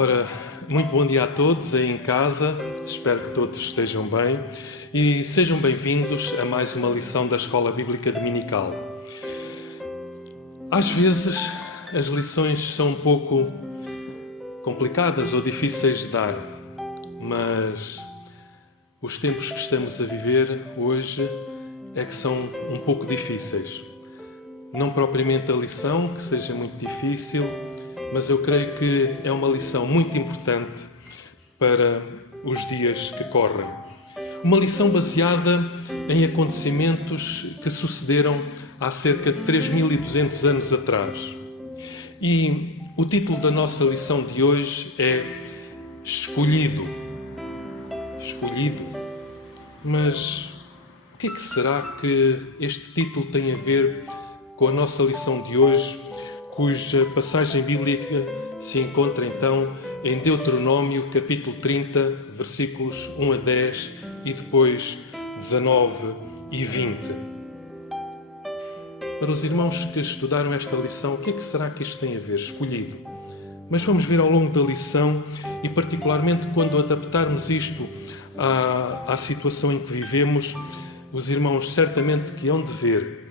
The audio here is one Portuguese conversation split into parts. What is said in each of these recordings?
Ora, muito bom dia a todos aí em casa, espero que todos estejam bem e sejam bem-vindos a mais uma lição da Escola Bíblica Dominical. Às vezes as lições são um pouco complicadas ou difíceis de dar, mas os tempos que estamos a viver hoje é que são um pouco difíceis. Não propriamente a lição, que seja muito difícil, mas eu creio que é uma lição muito importante para os dias que correm. Uma lição baseada em acontecimentos que sucederam há cerca de 3.200 anos atrás. E o título da nossa lição de hoje é Escolhido. Escolhido. Mas o que é que será que este título tem a ver com a nossa lição de hoje, cuja passagem bíblica se encontra então em Deuteronômio capítulo 30, versículos 1 a 10 e depois 19 e 20. Para os irmãos que estudaram esta lição, o que é que será que isto tem a ver? Escolhido. Mas vamos ver ao longo da lição e particularmente quando adaptarmos isto à situação em que vivemos, os irmãos certamente que hão de ver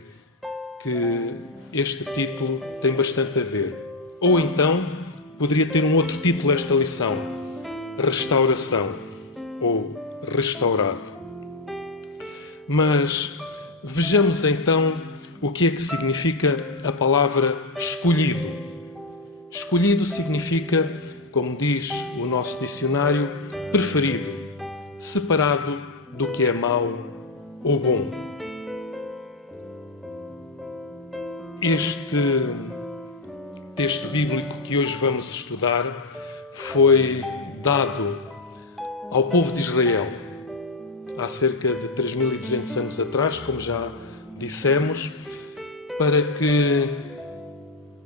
que este título tem bastante a ver. Ou então, poderia ter um outro título esta lição: Restauração ou Restaurado. Mas vejamos então o que é que significa a palavra escolhido. Escolhido significa, como diz o nosso dicionário, preferido, separado do que é mau ou bom. Este texto bíblico que hoje vamos estudar foi dado ao povo de Israel há cerca de 3.200 anos atrás, como já dissemos, para que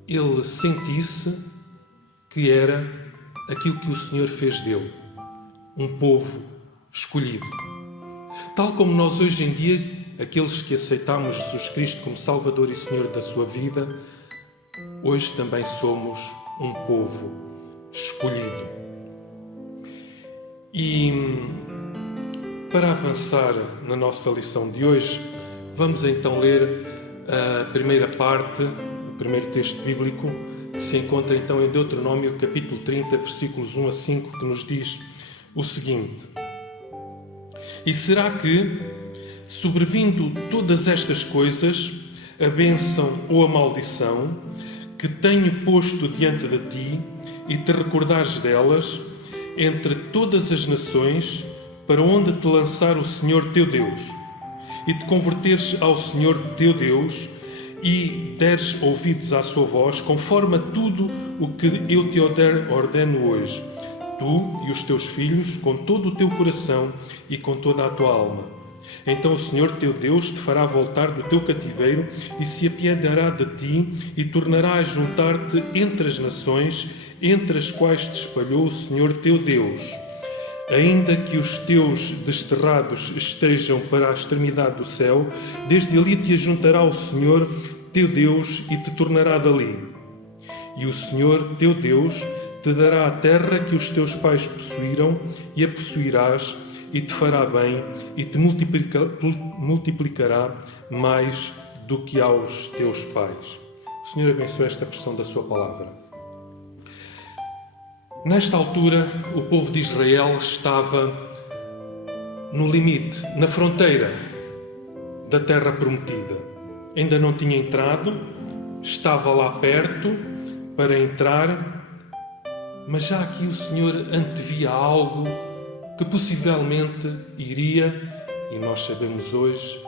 ele sentisse que era aquilo que o Senhor fez dele, um povo escolhido. Tal como nós hoje em dia, aqueles que aceitamos Jesus Cristo como Salvador e Senhor da sua vida, hoje também somos um povo escolhido. E para avançar na nossa lição de hoje, vamos então ler a primeira parte, o primeiro texto bíblico, que se encontra então em Deuteronômio capítulo 30, versículos 1 a 5, que nos diz o seguinte: E será que, sobrevindo todas estas coisas, a bênção ou a maldição, que tenho posto diante de ti, e te recordares delas, entre todas as nações, para onde te lançar o Senhor teu Deus, e te converteres ao Senhor teu Deus, e deres ouvidos à sua voz, conforme a tudo o que eu te ordeno hoje, tu e os teus filhos, com todo o teu coração e com toda a tua alma. Então o Senhor teu Deus te fará voltar do teu cativeiro e se apiedará de ti e tornará a juntar-te entre as nações, entre as quais te espalhou o Senhor teu Deus. Ainda que os teus desterrados estejam para a extremidade do céu, desde ali te ajuntará o Senhor teu Deus e te tornará dali. E o Senhor teu Deus te dará a terra que os teus pais possuíram, e a possuirás, e te fará bem, e te multiplicará mais do que aos teus pais. O Senhor abençoe esta porção da sua palavra. Nesta altura, o povo de Israel estava no limite, na fronteira da terra prometida. Ainda não tinha entrado, estava lá perto para entrar, mas já aqui o Senhor antevia algo que possivelmente iria, e nós sabemos hoje,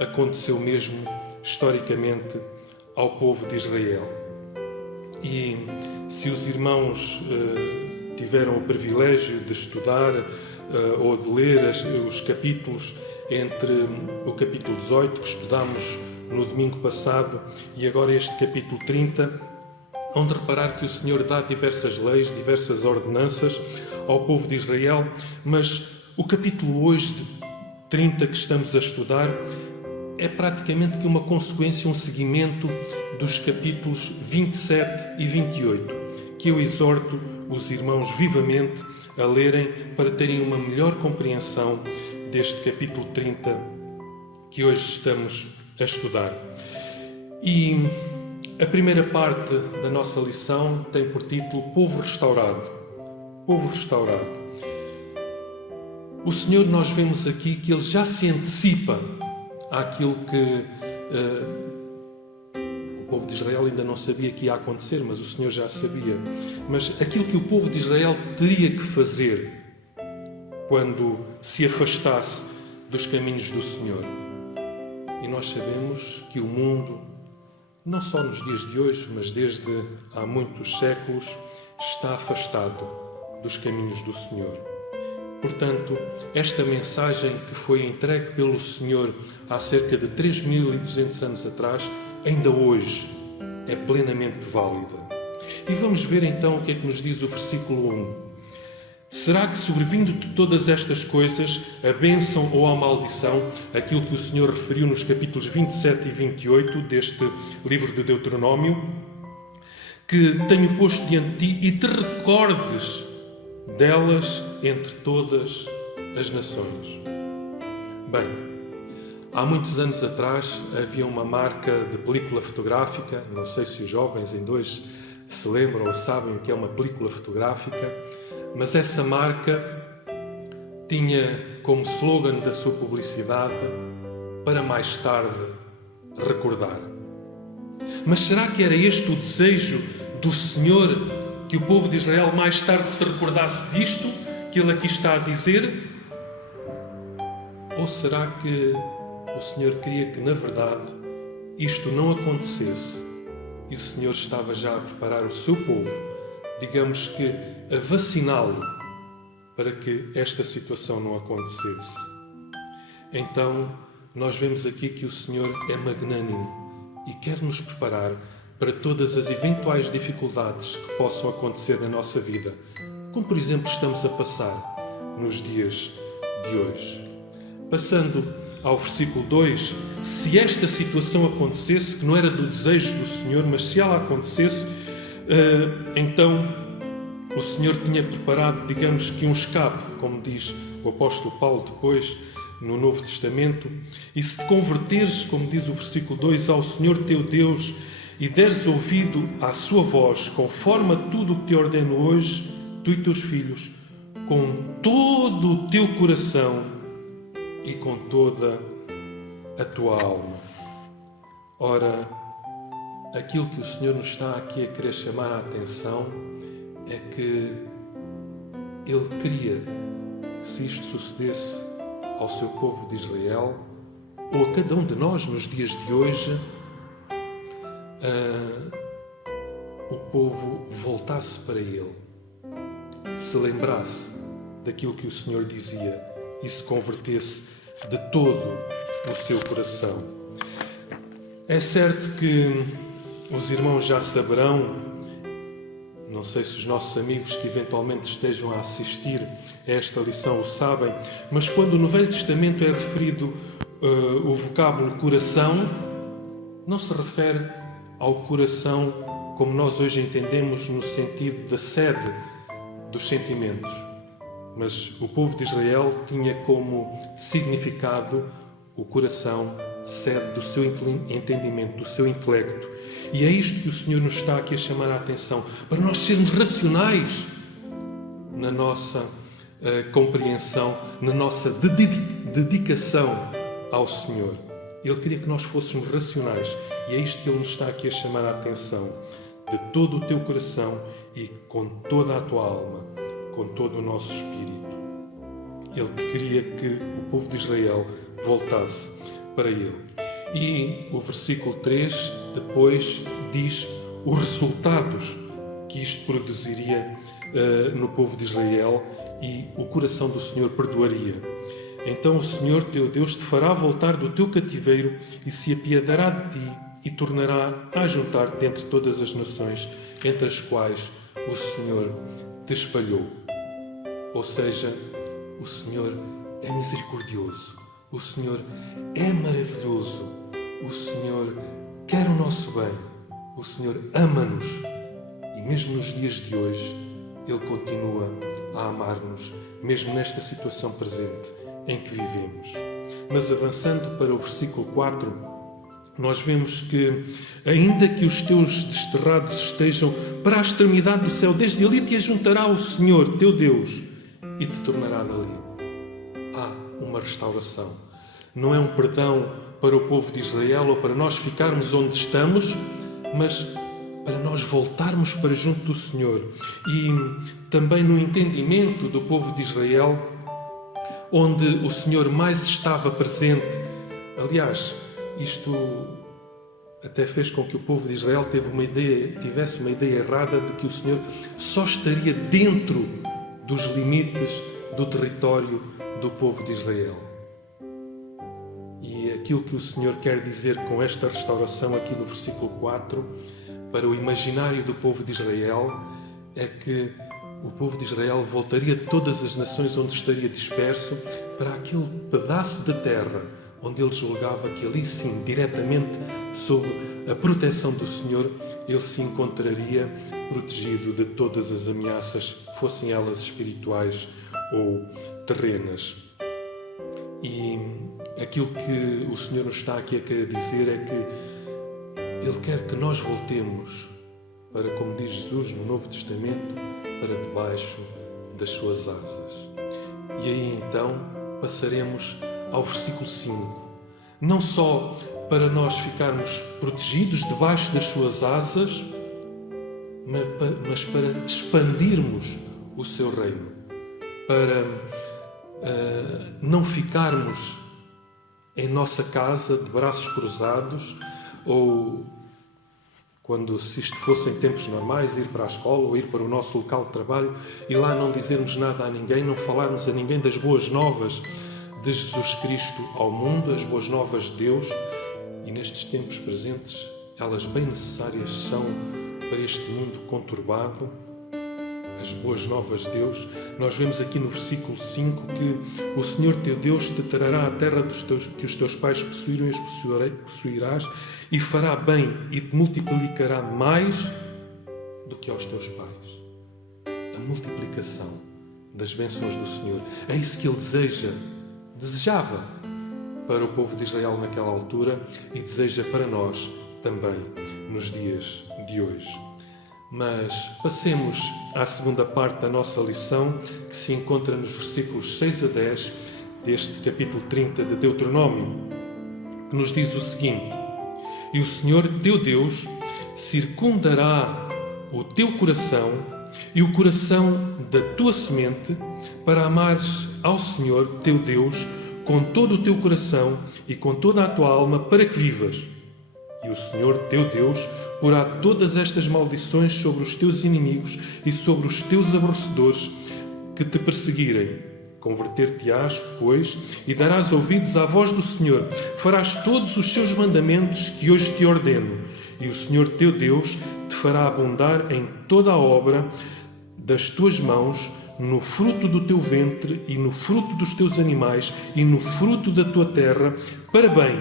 aconteceu mesmo historicamente ao povo de Israel. E se os irmãos tiveram o privilégio de estudar ou de ler os capítulos entre o capítulo 18, que estudámos no domingo passado, e agora este capítulo 30, hão de reparar que o Senhor dá diversas leis, diversas ordenanças ao povo de Israel, mas o capítulo hoje de 30 que estamos a estudar é praticamente que uma consequência, um seguimento dos capítulos 27 e 28, que eu exorto os irmãos vivamente a lerem para terem uma melhor compreensão deste capítulo 30 que hoje estamos a estudar. E a primeira parte da nossa lição tem por título Povo Restaurado. Povo Restaurado. O Senhor, nós vemos aqui que Ele já se antecipa àquilo que o povo de Israel ainda não sabia que ia acontecer, mas o Senhor já sabia. Mas aquilo que o povo de Israel teria que fazer quando se afastasse dos caminhos do Senhor. E nós sabemos que o mundo, não só nos dias de hoje, mas desde há muitos séculos, está afastado dos caminhos do Senhor. Portanto, esta mensagem que foi entregue pelo Senhor há cerca de 3.200 anos atrás, ainda hoje é plenamente válida. E vamos ver então o que é que nos diz o versículo 1. Será que, sobrevindo-te todas estas coisas, a bênção ou a maldição, aquilo que o Senhor referiu nos capítulos 27 e 28 deste livro de Deuteronômio, que tenho posto diante de ti e te recordes delas entre todas as nações? Bem, há muitos anos atrás havia uma marca de película fotográfica, não sei se os jovens ainda hoje se lembram ou sabem o que é uma película fotográfica, mas essa marca tinha como slogan da sua publicidade: para mais tarde recordar. Mas será que era este o desejo do Senhor, que o povo de Israel mais tarde se recordasse disto que Ele aqui está a dizer? Ou será que o Senhor queria que, na verdade, isto não acontecesse e o Senhor estava já a preparar o seu povo, digamos que a vaciná-lo para que esta situação não acontecesse? Então, nós vemos aqui que o Senhor é magnânimo e quer nos preparar para todas as eventuais dificuldades que possam acontecer na nossa vida, como por exemplo estamos a passar nos dias de hoje. Passando ao versículo 2, se esta situação acontecesse, que não era do desejo do Senhor, mas se ela acontecesse, então o Senhor tinha preparado, digamos que um escape, como diz o apóstolo Paulo depois no Novo Testamento, e se te converteres, como diz o versículo 2, ao Senhor teu Deus, e deres ouvido à sua voz, conforme a tudo o que te ordeno hoje, tu e teus filhos, com todo o teu coração e com toda a tua alma. Ora, aquilo que o Senhor nos está aqui a querer chamar a atenção é que Ele queria que, se isto sucedesse ao seu povo de Israel, ou a cada um de nós nos dias de hoje, o povo voltasse para Ele, se lembrasse daquilo que o Senhor dizia e se convertesse de todo o seu coração. É certo que os irmãos já saberão, não sei se os nossos amigos que eventualmente estejam a assistir a esta lição o sabem, mas quando no Velho Testamento é referido o vocábulo coração, não se refere ao coração como nós hoje entendemos no sentido da sede dos sentimentos. Mas o povo de Israel tinha como significado o coração, sede do seu entendimento, do seu intelecto. E é isto que o Senhor nos está aqui a chamar a atenção, para nós sermos racionais na nossa compreensão, na nossa dedicação ao Senhor. Ele queria que nós fôssemos racionais, e é isto que Ele nos está aqui a chamar a atenção. De todo o teu coração e com toda a tua alma, com todo o nosso espírito. Ele queria que o povo de Israel voltasse para Ele. E o versículo 3 depois diz os resultados que isto produziria no povo de Israel, e o coração do Senhor perdoaria. Então o Senhor teu Deus te fará voltar do teu cativeiro e se apiadará de ti e tornará a juntar-te entre todas as nações entre as quais o Senhor te espalhou. Ou seja, o Senhor é misericordioso, o Senhor é maravilhoso, o Senhor quer o nosso bem, o Senhor ama-nos, e mesmo nos dias de hoje Ele continua a amar-nos, mesmo nesta situação presente em que vivemos. Mas avançando para o versículo 4, nós vemos que, ainda que os teus desterrados estejam para a extremidade do céu, desde ali te ajuntará o Senhor, teu Deus, e te tornará dali. Há uma restauração. Não é um perdão para o povo de Israel ou para nós ficarmos onde estamos, mas para nós voltarmos para junto do Senhor. E também no entendimento do povo de Israel, onde o Senhor mais estava presente. Aliás, isto até fez com que o povo de Israel tivesse uma ideia errada de que o Senhor só estaria dentro dos limites do território do povo de Israel. E aquilo que o Senhor quer dizer com esta restauração aqui no versículo 4, para o imaginário do povo de Israel, é que o povo de Israel voltaria de todas as nações onde estaria disperso para aquele pedaço de terra onde ele julgava que ali sim, diretamente sob a proteção do Senhor, ele se encontraria protegido de todas as ameaças, fossem elas espirituais ou terrenas. E aquilo que o Senhor nos está aqui a querer dizer é que Ele quer que nós voltemos para, como diz Jesus no Novo Testamento, para debaixo das suas asas. E aí então passaremos ao versículo 5. Não só para nós ficarmos protegidos debaixo das suas asas, mas para expandirmos o seu reino. Para não ficarmos em nossa casa de braços cruzados, ou quando, se isto fossem tempos normais, ir para a escola ou ir para o nosso local de trabalho e lá não dizermos nada a ninguém, não falarmos a ninguém das boas novas de Jesus Cristo ao mundo, as boas novas de Deus. E nestes tempos presentes, elas bem necessárias são para este mundo conturbado, as boas novas de Deus. Nós vemos aqui no versículo 5 que o Senhor teu Deus te trará a terra que os teus pais possuíram e as possuirás, e fará bem e te multiplicará mais do que aos teus pais. A multiplicação das bênçãos do Senhor. É isso que Ele desejava para o povo de Israel naquela altura e deseja para nós também nos dias de hoje. Mas passemos à segunda parte da nossa lição, que se encontra nos versículos 6 a 10 deste capítulo 30 de Deuteronômio, que nos diz o seguinte: E o Senhor teu Deus circundará o teu coração e o coração da tua semente, para amares ao Senhor teu Deus com todo o teu coração e com toda a tua alma, para que vivas. E o Senhor teu Deus porá todas estas maldições sobre os teus inimigos e sobre os teus aborrecedores que te perseguirem. Converter-te-ás, pois, e darás ouvidos à voz do Senhor. Farás todos os seus mandamentos que hoje te ordeno. E o Senhor teu Deus te fará abundar em toda a obra das tuas mãos, no fruto do teu ventre e no fruto dos teus animais e no fruto da tua terra, para bem,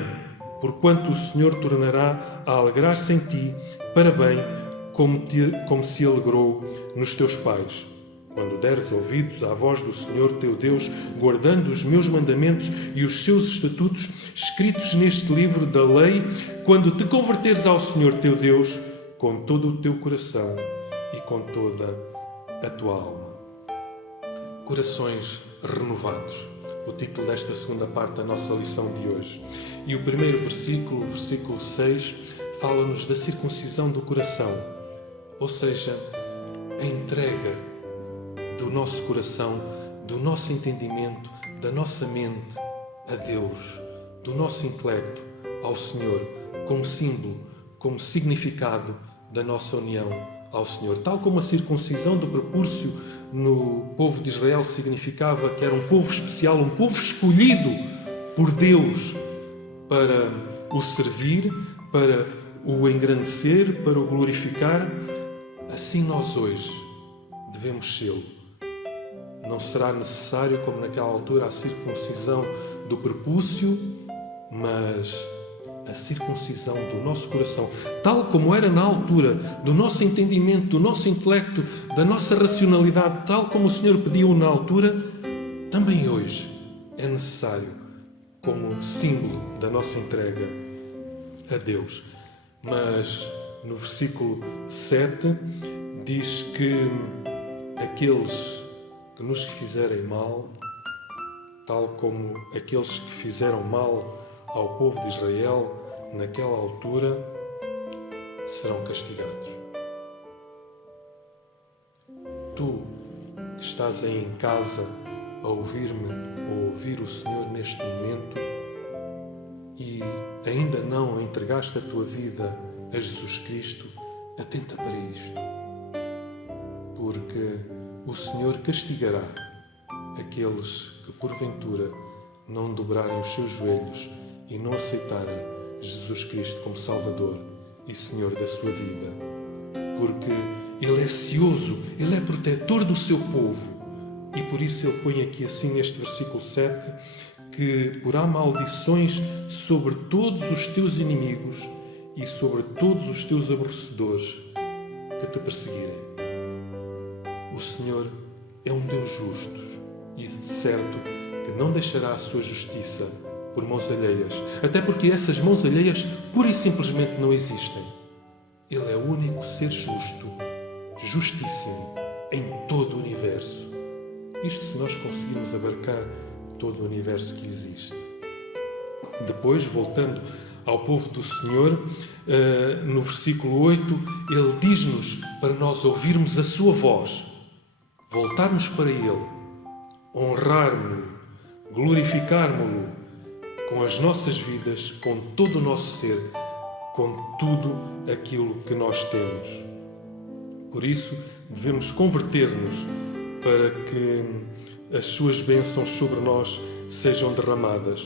porquanto o Senhor tornará a alegrar-se em ti, para bem, como se alegrou nos teus pais. Quando deres ouvidos à voz do Senhor teu Deus, guardando os meus mandamentos e os seus estatutos, escritos neste livro da lei, quando te converteres ao Senhor teu Deus, com todo o teu coração e com toda a tua alma. Corações renovados. O título desta segunda parte da nossa lição de hoje. E o primeiro versículo, o versículo 6, fala-nos da circuncisão do coração, ou seja, a entrega do nosso coração, do nosso entendimento, da nossa mente a Deus, do nosso intelecto ao Senhor, como símbolo, como significado da nossa união ao Senhor. Tal como a circuncisão do prepúcio no povo de Israel significava que era um povo especial, um povo escolhido por Deus para o servir, para o engrandecer, para o glorificar, assim nós hoje devemos sê-lo. Não será necessário, como naquela altura, a circuncisão do prepúcio, mas a circuncisão do nosso coração, tal como era na altura do nosso entendimento, do nosso intelecto, da nossa racionalidade, tal como o Senhor pediu na altura, também hoje é necessário como símbolo da nossa entrega a Deus. Mas no versículo 7 diz que aqueles que nos fizerem mal, tal como aqueles que fizeram mal ao povo de Israel naquela altura, serão castigados. Tu que estás aí em casa a ouvir-me ou ouvir o Senhor neste momento e ainda não entregaste a tua vida a Jesus Cristo, atenta para isto, porque o Senhor castigará aqueles que porventura não dobrarem os seus joelhos e não aceitarem Jesus Cristo como Salvador e Senhor da sua vida, porque Ele é cioso, Ele é protetor do seu povo. E por isso ele põe aqui assim neste versículo 7 que porá maldições sobre todos os teus inimigos e sobre todos os teus aborrecedores que te perseguirem. O Senhor é um Deus justo e de certo que não deixará a sua justiça por mãos alheias, até porque essas mãos alheias pura e simplesmente não existem. Ele é o único ser justo, justíssimo em todo o universo. Isto se nós conseguirmos abarcar todo o universo que existe. Depois, voltando ao povo do Senhor, no versículo 8, Ele diz-nos para nós ouvirmos a sua voz, voltarmos para Ele, honrarmos-lo, glorificarmos-lo com as nossas vidas, com todo o nosso ser, com tudo aquilo que nós temos. Por isso, devemos converter-nos para que as suas bênçãos sobre nós sejam derramadas.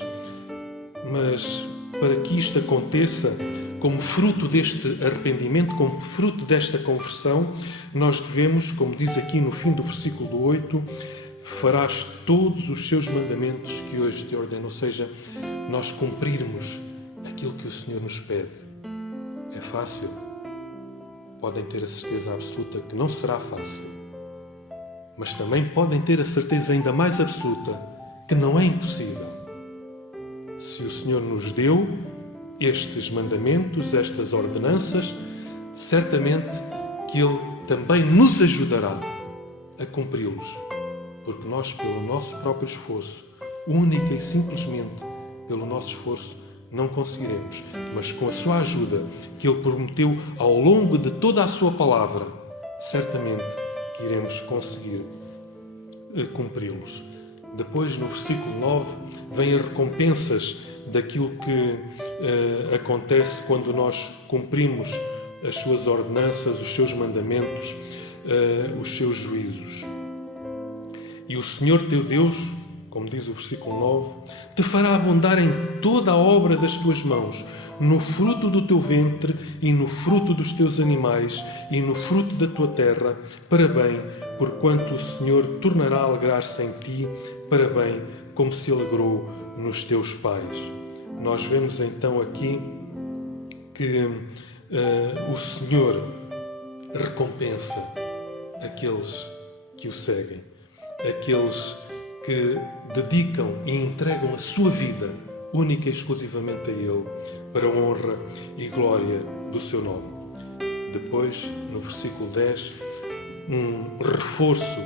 Mas para que isto aconteça, como fruto deste arrependimento, como fruto desta conversão, nós devemos, como diz aqui no fim do versículo 8, farás todos os seus mandamentos que hoje te ordeno, ou seja, nós cumprirmos aquilo que o Senhor nos pede. É fácil? Podem ter a certeza absoluta que não será fácil. Mas também podem ter a certeza ainda mais absoluta que não é impossível. Se o Senhor nos deu estes mandamentos, estas ordenanças, certamente que Ele também nos ajudará a cumpri-los, porque nós, pelo nosso próprio esforço, única e simplesmente pelo nosso esforço, não conseguiremos, mas com a sua ajuda, que Ele prometeu ao longo de toda a sua palavra, certamente que iremos conseguir cumpri-los. Depois, no versículo 9, vêm as recompensas daquilo que acontece quando nós cumprimos as suas ordenanças, os seus mandamentos, os seus juízos. E o Senhor teu Deus, como diz o versículo 9, te fará abundar em toda a obra das tuas mãos, no fruto do teu ventre e no fruto dos teus animais e no fruto da tua terra, para bem, porquanto o Senhor tornará a alegrar-se em ti, para bem, como se alegrou nos teus pais. Nós vemos então aqui que o Senhor recompensa aqueles que o seguem, aqueles que dedicam e entregam a sua vida única e exclusivamente a Ele, para a honra e glória do seu nome. Depois, no versículo 10, um reforço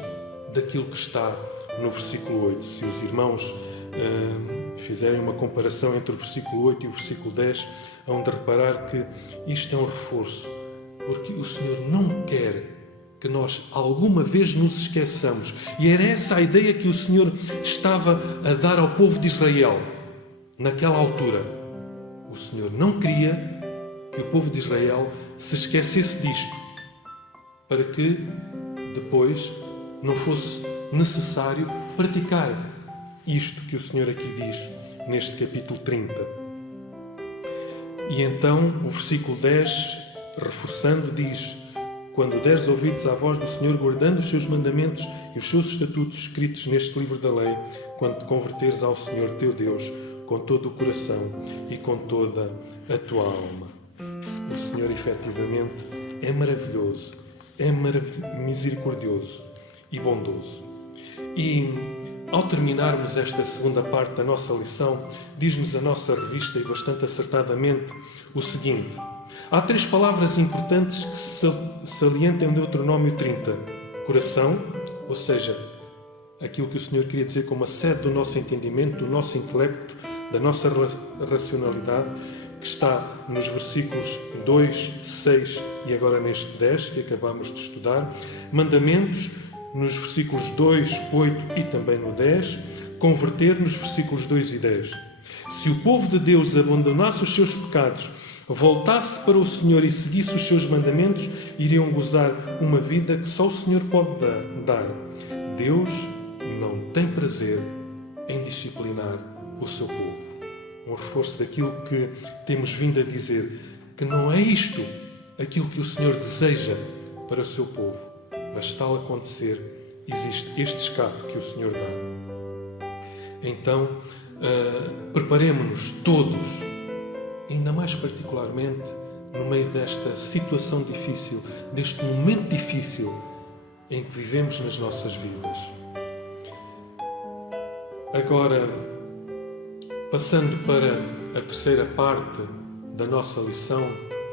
daquilo que está no versículo 8. Se os irmãos fizerem uma comparação entre o versículo 8 e o versículo 10, hão de reparar que isto é um reforço, porque o Senhor não quer que nós alguma vez nos esqueçamos. E era essa a ideia que o Senhor estava a dar ao povo de Israel naquela altura. O Senhor não queria que o povo de Israel se esquecesse disto, para que depois não fosse necessário praticar isto que o Senhor aqui diz neste capítulo 30. E então o versículo 10, reforçando, diz: quando deres ouvidos à voz do Senhor, guardando os seus mandamentos e os seus estatutos escritos neste livro da lei, quando te converteres ao Senhor teu Deus, com todo o coração e com toda a tua alma. O Senhor, efetivamente, é maravilhoso, é misericordioso e bondoso. E, ao terminarmos esta segunda parte da nossa lição, diz-nos a nossa revista, e bastante acertadamente, o seguinte: há 3 palavras importantes que se salientam em Deuteronômio 30. Coração, ou seja, aquilo que o Senhor queria dizer como a sede do nosso entendimento, do nosso intelecto, da nossa racionalidade, que está nos versículos 2, 6 e agora neste 10, que acabamos de estudar. Mandamentos, nos versículos 2, 8 e também no 10. Converter, nos versículos 2 e 10. Se o povo de Deus abandonasse os seus pecados, voltasse para o Senhor e seguisse os seus mandamentos, iriam gozar uma vida que só o Senhor pode dar. Deus não tem prazer em disciplinar o seu povo. Um reforço daquilo que temos vindo a dizer, que não é isto aquilo que o Senhor deseja para o seu povo, mas se tal acontecer, existe este escape que o Senhor dá. Então, preparemo-nos todos, ainda mais particularmente no meio desta situação difícil, deste momento difícil em que vivemos nas nossas vidas. Agora, passando para a terceira parte da nossa lição,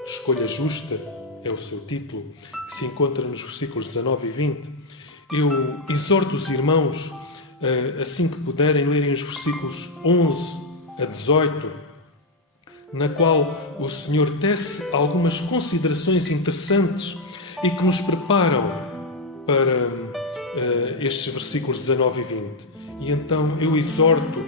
Escolha Justa, é o seu título, que se encontra nos versículos 19 e 20, eu exorto os irmãos, assim que puderem, lerem os versículos 11 a 18, na qual o Senhor tece algumas considerações interessantes e que nos preparam para estes versículos 19 e 20. E então eu exorto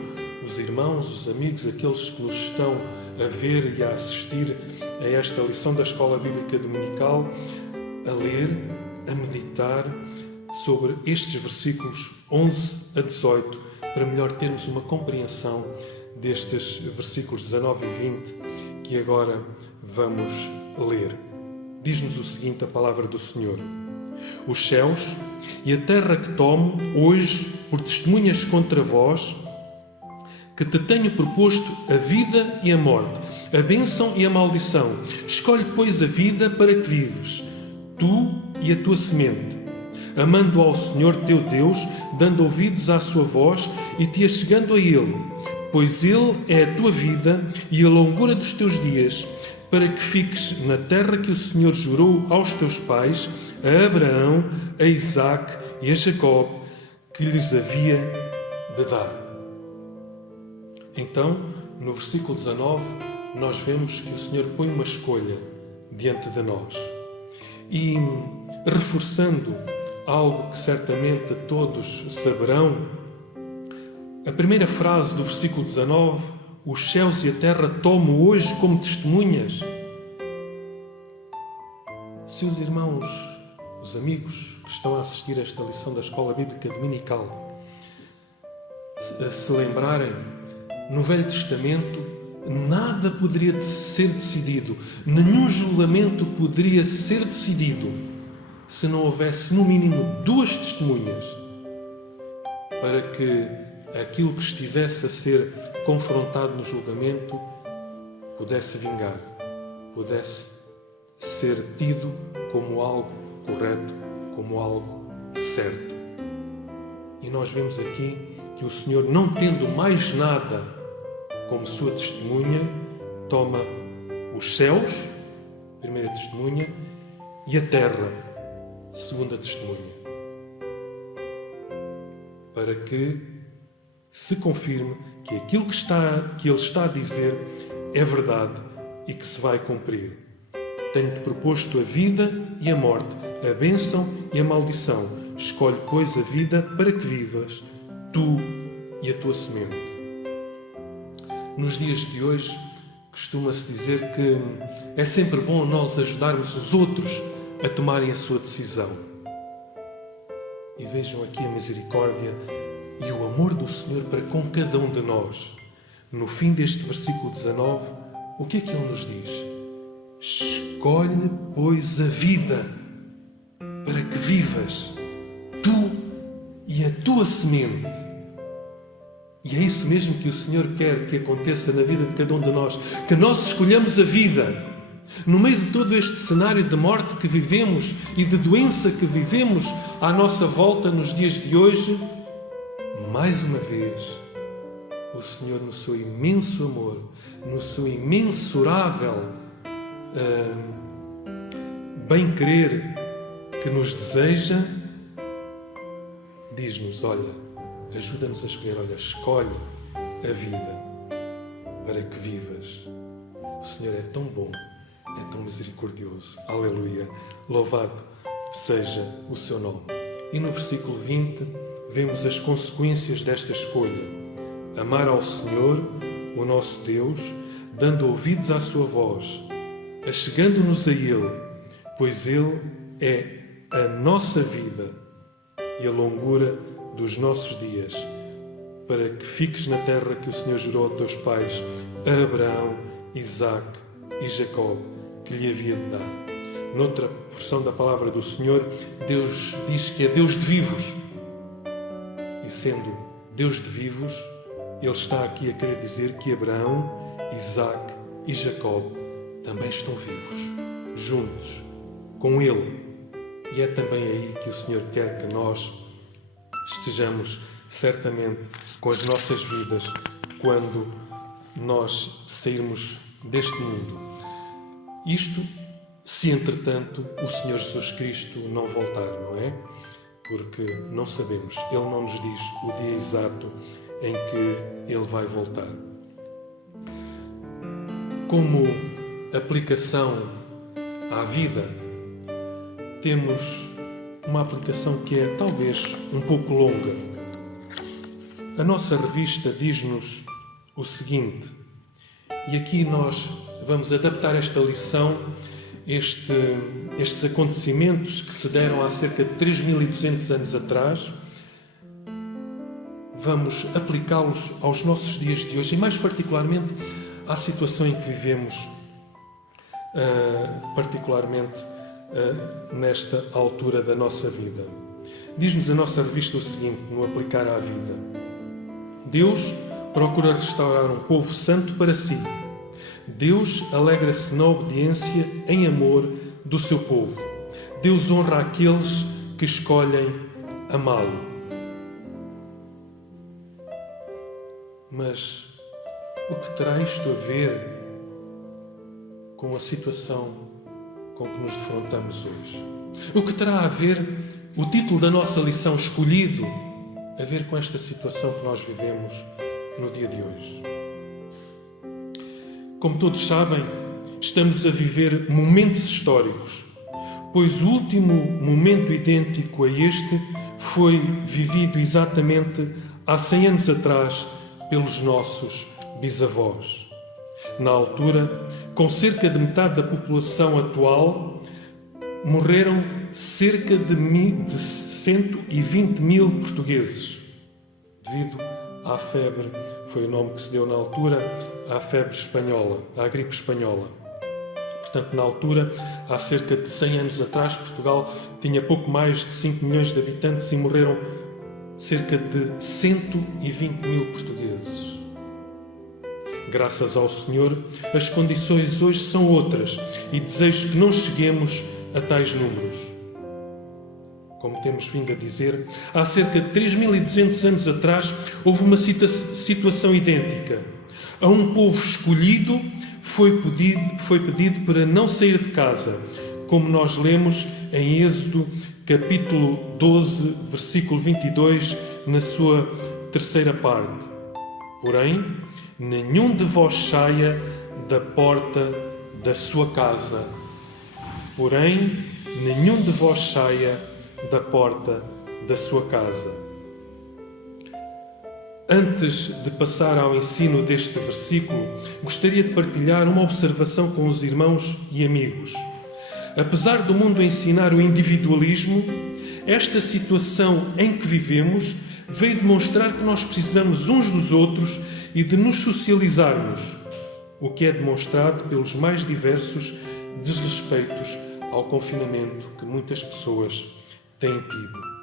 os irmãos, os amigos, aqueles que nos estão a ver e a assistir a esta lição da Escola Bíblica Dominical, a ler, a meditar sobre estes versículos 11 a 18, para melhor termos uma compreensão destes versículos 19 e 20 que agora vamos ler. Diz-nos o seguinte, a palavra do Senhor: os céus e a terra que tomo hoje por testemunhas contra vós, que te tenho proposto a vida e a morte, a bênção e a maldição. Escolhe, pois, a vida para que vives, tu e a tua semente, amando ao Senhor teu Deus, dando ouvidos à sua voz e te achegando a Ele, pois Ele é a tua vida e a longura dos teus dias, para que fiques na terra que o Senhor jurou aos teus pais, a Abraão, a Isaque e a Jacob, que lhes havia de dar. Então, no versículo 19, nós vemos que o Senhor põe uma escolha diante de nós. E, reforçando algo que certamente todos saberão, a primeira frase do versículo 19, os céus e a terra tomo hoje como testemunhas. Se os irmãos, os amigos que estão a assistir a esta lição da Escola Bíblica Dominical se lembrarem, no Velho Testamento nada poderia ser decidido, nenhum julgamento poderia ser decidido se não houvesse no mínimo 2 testemunhas para que aquilo que estivesse a ser confrontado no julgamento pudesse vingar, pudesse ser tido como algo correto, como algo certo. E nós vemos aqui que o Senhor, não tendo mais nada como sua testemunha, toma os céus, primeira testemunha, e a terra, segunda testemunha, para que se confirme que aquilo que Ele está a dizer é verdade e que se vai cumprir. Tenho-te proposto a vida e a morte, a bênção e a maldição. Escolhe, pois, a vida para que vivas, tu e a tua semente. Nos dias de hoje, costuma-se dizer que é sempre bom nós ajudarmos os outros a tomarem a sua decisão. E vejam aqui a misericórdia e o amor do Senhor para com cada um de nós. No fim deste versículo 19, o que é que Ele nos diz? Escolhe, pois, a vida para que vivas, tu e a tua semente. E é isso mesmo que o Senhor quer que aconteça na vida de cada um de nós, que nós escolhamos a vida. No meio de todo este cenário de morte que vivemos e de doença que vivemos à nossa volta nos dias de hoje, mais uma vez, o Senhor, no seu imenso amor, no seu imensurável bem-querer que nos deseja, diz-nos, olha, ajuda-nos a escolher, olha, escolhe a vida para que vivas. O Senhor é tão bom, é tão misericordioso. Aleluia. Louvado seja o seu nome. E no versículo 20 vemos as consequências desta escolha. Amar ao Senhor, o nosso Deus, dando ouvidos à sua voz, achegando-nos a Ele, pois Ele é a nossa vida e a longura dos nossos dias, para que fiques na terra que o Senhor jurou aos teus pais, a Abraão, Isaque e Jacó, que lhe havia de dar. Noutra porção da palavra do Senhor, Deus diz que é Deus de vivos. E sendo Deus de vivos, Ele está aqui a querer dizer que Abraão, Isaque e Jacó também estão vivos, juntos, com Ele. E é também aí que o Senhor quer que nós estejamos certamente com as nossas vidas quando nós sairmos deste mundo. Isto, se entretanto o Senhor Jesus Cristo não voltar, não é? Porque não sabemos, Ele não nos diz o dia exato em que Ele vai voltar. Como aplicação à vida, temos uma aplicação que é talvez um pouco longa. A nossa revista diz-nos o seguinte, e aqui nós vamos adaptar esta lição, estes acontecimentos que se deram há cerca de 3.200 anos atrás, vamos aplicá-los aos nossos dias de hoje e mais particularmente à situação em que vivemos, particularmente nesta altura da nossa vida. Diz-nos a nossa revista o seguinte, no aplicar à vida. Deus procura restaurar um povo santo para si. Deus alegra-se na obediência em amor do seu povo. Deus honra aqueles que escolhem amá-lo. Mas o que terá isto a ver com a situação com que nos defrontamos hoje? O que terá a ver o título da nossa lição escolhido a ver com esta situação que nós vivemos no dia de hoje? Como todos sabem, estamos a viver momentos históricos, pois o último momento idêntico a este foi vivido exatamente há 100 anos atrás pelos nossos bisavós. Na altura, com cerca de metade da população atual, morreram cerca de 120 mil portugueses, devido à febre, foi o nome que se deu na altura, à febre espanhola, à gripe espanhola. Portanto, na altura, há cerca de 100 anos atrás, Portugal tinha pouco mais de 5 milhões de habitantes e morreram cerca de 120 mil portugueses. Graças ao Senhor, as condições hoje são outras e desejo que não cheguemos a tais números. Como temos vindo a dizer, há cerca de 3.200 anos atrás houve uma situação idêntica. A um povo escolhido foi pedido para não sair de casa, como nós lemos em Êxodo, capítulo 12, versículo 22, na sua terceira parte. Porém, nenhum de vós saia da porta da sua casa. Porém, nenhum de vós saia da porta da sua casa. Antes de passar ao ensino deste versículo, gostaria de partilhar uma observação com os irmãos e amigos. Apesar do mundo ensinar o individualismo, esta situação em que vivemos veio demonstrar que nós precisamos uns dos outros e de nos socializarmos, o que é demonstrado pelos mais diversos desrespeitos ao confinamento que muitas pessoas têm tido.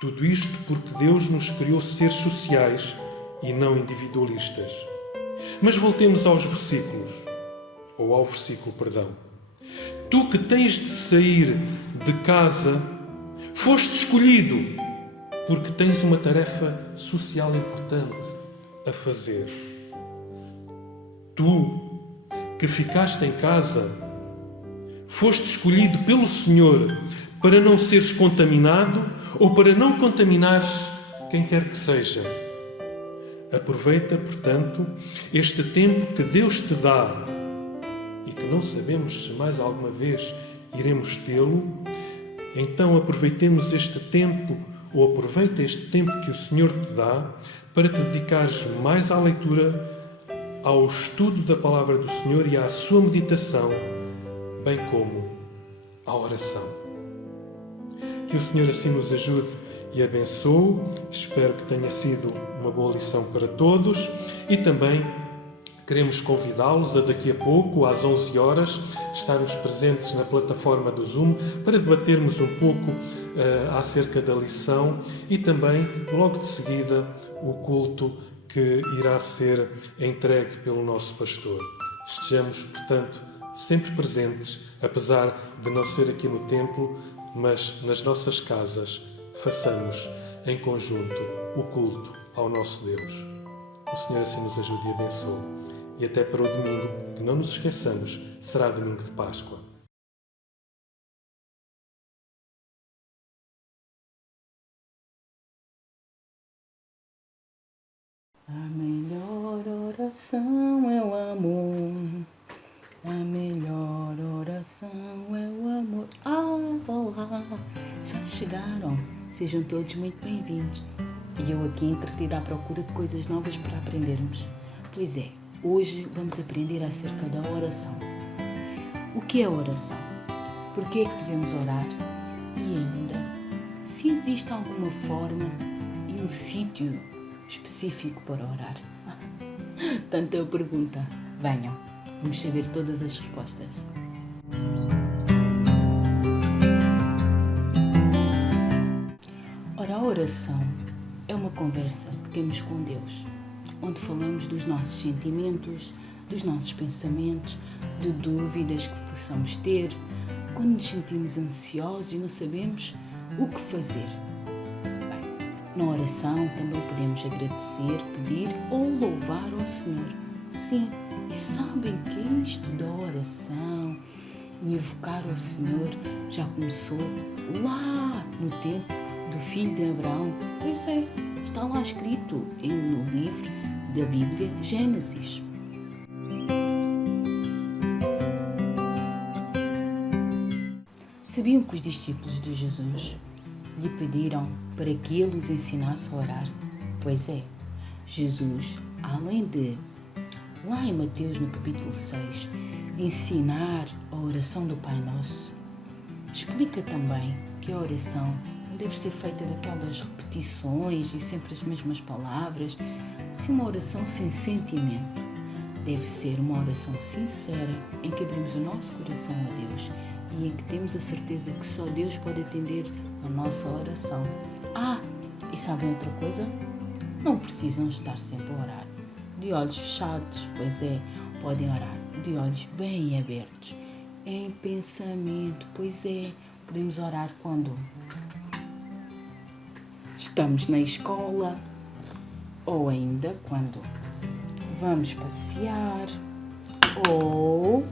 Tudo isto porque Deus nos criou seres sociais e não individualistas. Mas voltemos aos versículos, ou ao versículo, perdão. Tu que tens de sair de casa, foste escolhido, porque tens uma tarefa social importante a fazer. Tu que ficaste em casa, foste escolhido pelo Senhor para não seres contaminado ou para não contaminares quem quer que seja. Aproveita, portanto, este tempo que Deus te dá e que não sabemos se mais alguma vez iremos tê-lo. Então aproveitemos este tempo, ou aproveita este tempo que o Senhor te dá para te dedicares mais à leitura, ao estudo da Palavra do Senhor e à sua meditação, bem como à oração. Que o Senhor assim nos ajude e abençoe. Espero que tenha sido uma boa lição para todos e também queremos convidá-los a daqui a pouco, às 11 horas, estarmos presentes na plataforma do Zoom para debatermos um pouco acerca da lição e também, logo de seguida, o culto que irá ser entregue pelo nosso pastor. Estejamos, portanto, sempre presentes, apesar de não ser aqui no templo, mas nas nossas casas, façamos em conjunto o culto ao nosso Deus. O Senhor assim nos ajude e abençoe. E até para o domingo, que não nos esqueçamos, será domingo de Páscoa. A melhor oração é o amor. A melhor oração é o amor. Olá! Já chegaram. Sejam todos muito bem-vindos. E eu aqui entretida à procura de coisas novas para aprendermos. Pois é, hoje vamos aprender acerca da oração. O que é oração? Por que é que devemos orar? E ainda, se existe alguma forma e um sítio específico para orar? Tanta pergunta. Venham, vamos saber todas as respostas. Ora, a oração é uma conversa que temos com Deus, onde falamos dos nossos sentimentos, dos nossos pensamentos, de dúvidas que possamos ter, quando nos sentimos ansiosos e não sabemos o que fazer. Bem, na oração também podemos agradecer, pedir ou louvar ao Senhor. Sim, e sabem que isto da oração, o invocar ao Senhor, já começou lá no tempo do filho de Abraão. Pois é, está lá escrito no livro da Bíblia, Gênesis. Sabiam que os discípulos de Jesus lhe pediram para que ele os ensinasse a orar? Pois é, Jesus, além de, lá em Mateus, no capítulo 6, ensinar a oração do Pai Nosso, explica também que a oração não deve ser feita daquelas repetições e sempre as mesmas palavras, assim uma oração sem sentimento. Deve ser uma oração sincera, em que abrimos o nosso coração a Deus e em que temos a certeza que só Deus pode atender a nossa oração. E sabem outra coisa? Não precisam estar sempre a orar de olhos fechados, pois é, podem orar de olhos bem abertos, em pensamento, pois é, podemos orar quando estamos na escola ou ainda quando vamos passear ou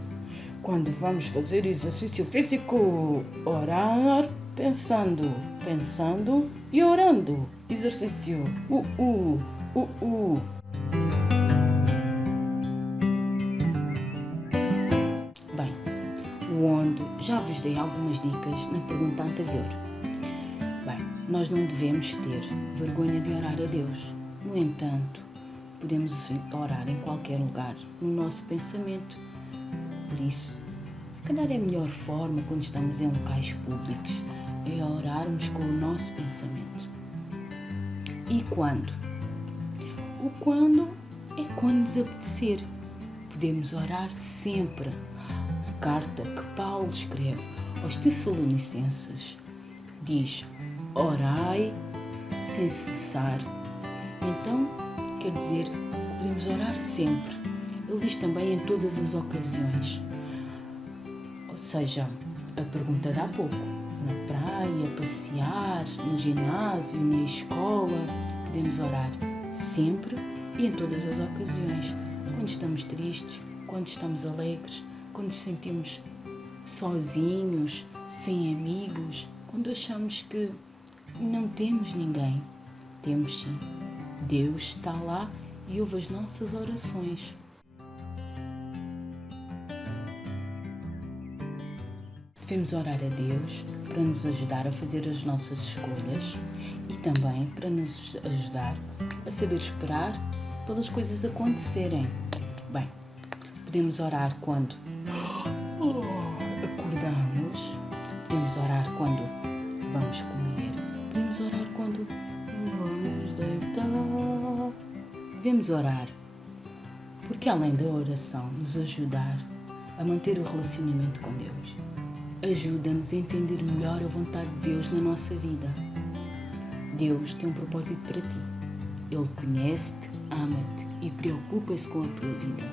quando vamos fazer exercício físico. Orar pensando e orando. Exercício. Bem, onde já vos dei algumas dicas na pergunta anterior. Bem, nós não devemos ter vergonha de orar a Deus. No entanto, podemos orar em qualquer lugar, no nosso pensamento. Por isso, se calhar é a melhor forma quando estamos em locais públicos, é orarmos com o nosso pensamento. E quando? O quando é quando nos apetecer. Podemos orar sempre. A carta que Paulo escreve aos Tessalonicenses diz: orai sem cessar. Então, quer dizer que podemos orar sempre. Ele diz também em todas as ocasiões. Ou seja, a pergunta de há pouco, na praia, passear, no ginásio, na escola, podemos orar sempre e em todas as ocasiões. Quando estamos tristes, quando estamos alegres, quando nos sentimos sozinhos, sem amigos, quando achamos que não temos ninguém. Temos sim. Deus está lá e ouve as nossas orações. Devemos orar a Deus para nos ajudar a fazer as nossas escolhas e também para nos ajudar a saber esperar pelas coisas acontecerem. Bem, podemos orar quando acordamos, podemos orar quando vamos comer, podemos orar quando vamos deitar. Devemos orar porque, além da oração nos ajudar a manter o relacionamento com Deus, ajuda-nos a entender melhor a vontade de Deus na nossa vida. Deus tem um propósito para ti. Ele conhece-te, ama-te e preocupa-se com a tua vida.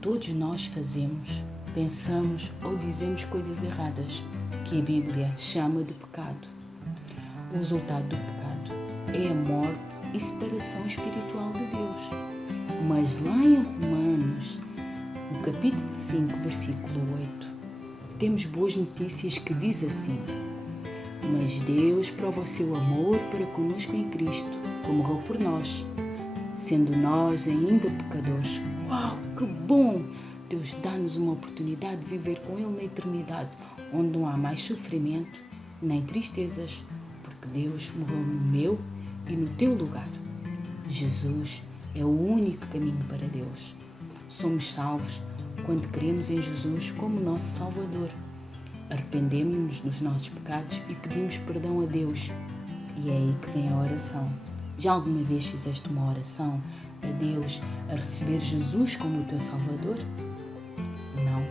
Todos nós fazemos, pensamos ou dizemos coisas erradas, que a Bíblia chama de pecado. O resultado do pecado é a morte e separação espiritual de Deus. Mas lá em Romanos, no capítulo 5, versículo 8, temos boas notícias que diz assim: mas Deus prova o seu amor para conosco em Cristo, que morreu por nós, sendo nós ainda pecadores. Uau, que bom! Deus dá-nos uma oportunidade de viver com Ele na eternidade, onde não há mais sofrimento nem tristezas, porque Deus morreu no meu e no teu lugar. Jesus é o único caminho para Deus. Somos salvos quando cremos em Jesus como nosso Salvador. Arrependemos-nos dos nossos pecados e pedimos perdão a Deus. E é aí que vem a oração. Já alguma vez fizeste uma oração a Deus a receber Jesus como o teu Salvador? Não?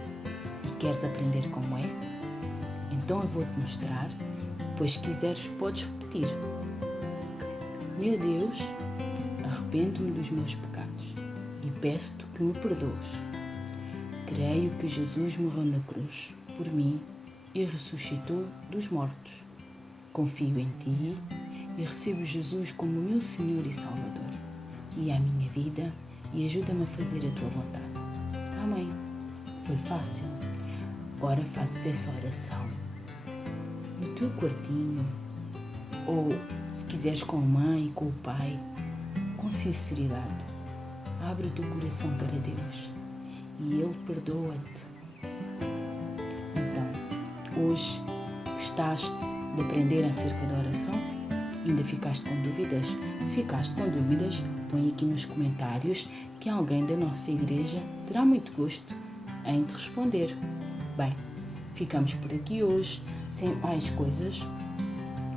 E queres aprender como é? Então eu vou-te mostrar, depois se quiseres podes repetir. Meu Deus, arrependo-me dos meus pecados e peço-te que me perdoes. Creio que Jesus morreu na cruz por mim e ressuscitou dos mortos. Confio em ti e recebo Jesus como meu Senhor e Salvador. E à minha vida e ajuda-me a fazer a tua vontade. Amém. Foi fácil. Agora fazes essa oração no teu quartinho ou, se quiseres, com a mãe, com o pai, com sinceridade. Abre o teu coração para Deus e Ele perdoa-te. Então, hoje gostaste de aprender acerca da oração? Ainda ficaste com dúvidas? Se ficaste com dúvidas, põe aqui nos comentários que alguém da nossa igreja terá muito gosto em te responder. Bem, ficamos por aqui hoje, sem mais coisas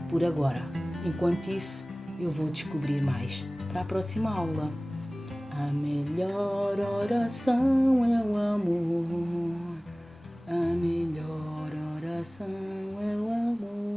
por agora. Enquanto isso, eu vou descobrir mais para a próxima aula. A melhor oração é o amor. A melhor oração é o amor.